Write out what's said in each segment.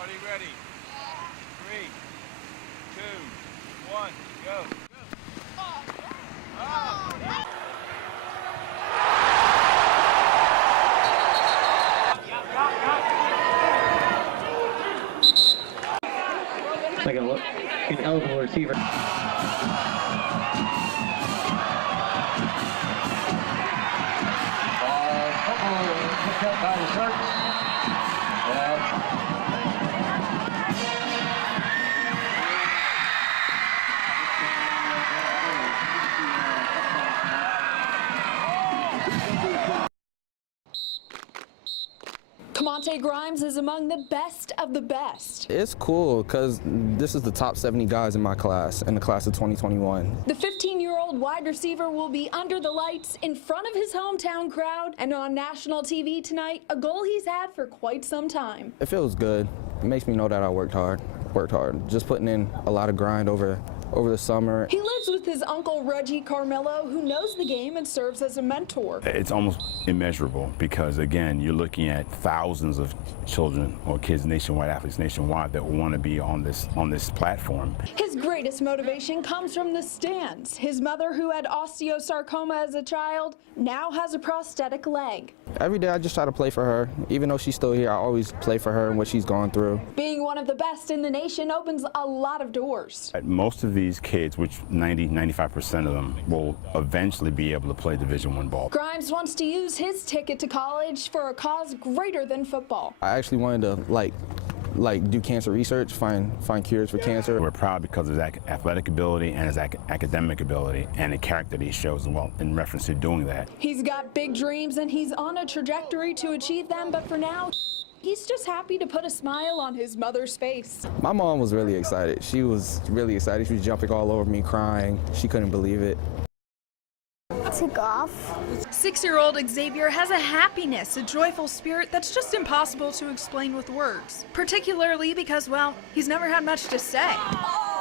Everybody ready? 3, 2, 1, go. Like an eligible receiver. Picked up by the Sharks. Camonte Grimes is among the best of the best. It's cool because this is the top 70 guys in my class, in the class of 2021. The 15-year-old wide receiver will be under the lights in front of his hometown crowd and on national TV tonight, a goal he's had for quite some time. It feels good. It makes me know that I worked hard. Just putting in a lot of grind over the summer. He lives with his uncle Reggie Carmelo, who knows the game and serves as a mentor. It's almost immeasurable because, again, you're looking at thousands of children or kids nationwide, athletes nationwide that want to be on this platform. His greatest motivation comes from the stands. His mother, who had osteosarcoma as a child, now has a prosthetic leg. Every day I just try to play for her. Even though she's still here, I always play for her and what she's going through. Being one of the best in the nation opens a lot of doors. Most of these kids, which 95% of them, will eventually be able to play Division I ball. Grimes wants to use his ticket to college for a cause greater than football. I actually wanted to like do cancer research, find cures for cancer. We're proud because of his athletic ability and his academic ability and the character that he shows as well in reference to doing that. He's got big dreams and he's on a trajectory to achieve them, but for now, he's just happy to put a smile on his mother's face. My mom was really excited. She was really excited. She was jumping all over me, crying. She couldn't believe it. To golf. 6-year-old Xavier has a happiness, a joyful spirit that's just impossible to explain with words. Particularly because, well, he's never had much to say.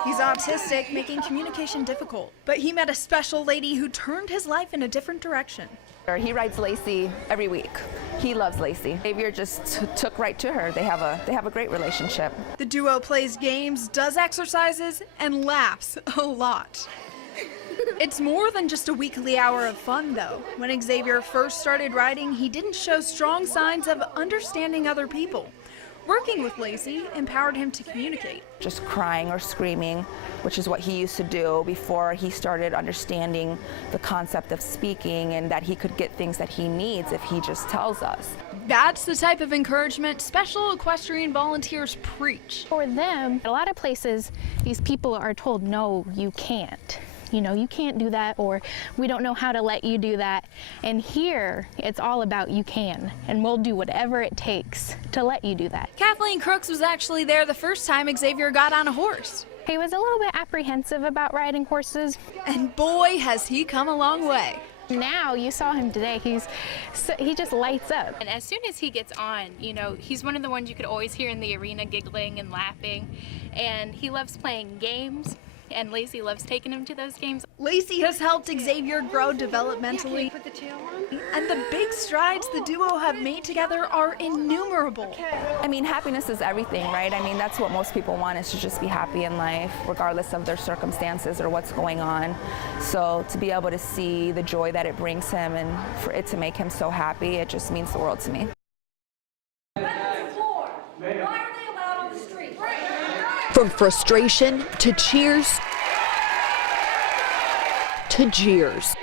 He's autistic, making communication difficult. But he met a special lady who turned his life in a different direction. He rides Lacey every week. He loves Lacey. Xavier just took right to her. They have a great relationship. The duo plays games, does exercises, and laughs a lot. It's more than just a weekly hour of fun, though. When Xavier first started riding, he didn't show strong signs of understanding other people. Working with Lacey empowered him to communicate. Just crying or screaming, which is what he used to do before he started understanding the concept of speaking and that he could get things that he needs if he just tells us. That's the type of encouragement special equestrian volunteers preach. For them, a lot of places, these people are told, no, you can't. You know, you can't do that, or we don't know how to let you do that. And here, it's all about you can, and we'll do whatever it takes to let you do that. Kathleen Crooks was actually there the first time Xavier got on a horse. He was a little bit apprehensive about riding horses. And boy, has he come a long way. Now, you saw him today, he just lights up. And as soon as he gets on, you know, he's one of the ones you could always hear in the arena giggling and laughing. And he loves playing games. And Lacey loves taking him to those games. Lacey has helped Xavier grow developmentally, and the big strides the duo have made together are innumerable. I mean, happiness is everything, right? I mean, that's what most people want, is to just be happy in life, regardless of their circumstances or what's going on. So to be able to see the joy that it brings him and for it to make him so happy, it just means the world to me. From frustration to cheers to jeers.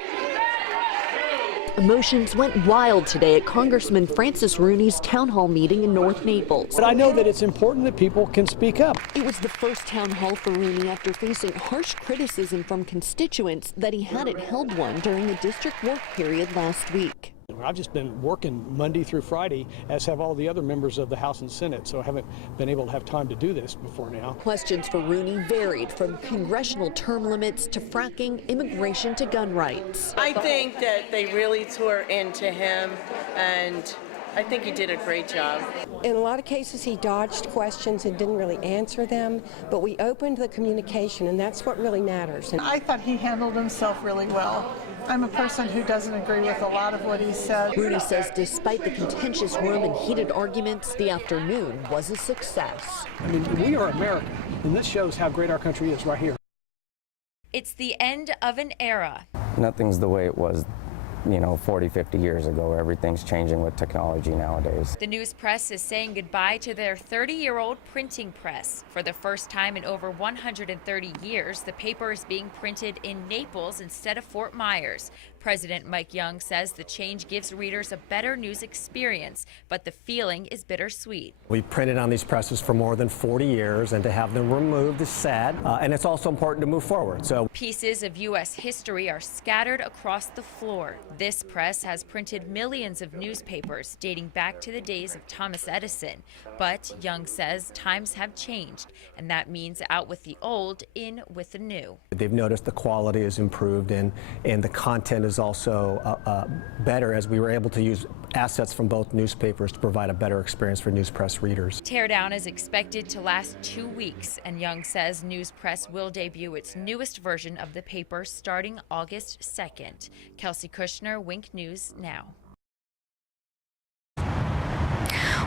Emotions went wild today at Congressman Francis Rooney's town hall meeting in North Naples. But I know that it's important that people can speak up. It was the first town hall for Rooney after facing harsh criticism from constituents that he hadn't held one during the district work period last week. I've just been working Monday through Friday, as have all the other members of the House and Senate, so I haven't been able to have time to do this before now. Questions for Rooney varied from congressional term limits to fracking, immigration to gun rights. I think that they really tore into him, and I think he did a great job. In a lot of cases, he dodged questions and didn't really answer them, but we opened the communication, and that's what really matters. I thought he handled himself really well. I'm a person who doesn't agree with a lot of what he said. Rooney says despite the contentious room and heated arguments, the afternoon was a success. I mean, we are America, and this shows how great our country is right here. It's the end of an era. Nothing's the way it was, 40, 50 years ago. Everything's changing with technology nowadays. The news press is saying goodbye to their 30-year-old printing press. For the first time in over 130 years, the paper is being printed in Naples instead of Fort Myers. President Mike Young says the change gives readers a better news experience, but the feeling is bittersweet. We've printed on these presses for more than 40 years, and to have them removed is sad, and it's also important to move forward. So pieces of U.S. history are scattered across the floor. This press has printed millions of newspapers dating back to the days of Thomas Edison. But Young says times have changed, and that means out with the old, in with the new. they've noticed the quality is improved, and the content is also better, as we were able to use assets from both newspapers to provide a better experience for news press readers. Teardown is expected to last 2 weeks, and Young says News Press will debut its newest version of the paper starting August 2nd. Kelsey Kushner, Wink News Now.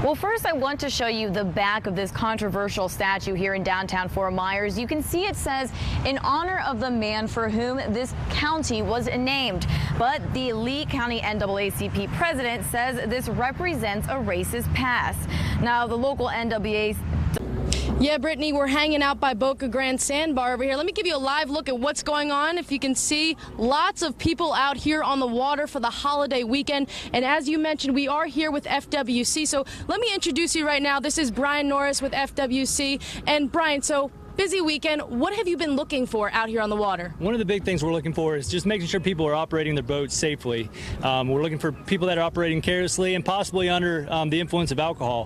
Well, first I want to show you the back of this controversial statue here in downtown Fort Myers. You can see it says, in honor of the man for whom this county was named. But the Lee County NAACP president says this represents a racist past. Now, the local NAACP. Yeah, Brittany, we're hanging out by Boca Grande Sandbar over here. Let me give you a live look at what's going on. If you can see, lots of people out here on the water for the holiday weekend. And as you mentioned, we are here with FWC. So let me introduce you right now. This is Brian Norris with FWC. And Brian, so busy weekend. What have you been looking for out here on the water? One of the big things we're looking for is just making sure people are operating their boats safely. We're looking for people that are operating carelessly and possibly under the influence of alcohol.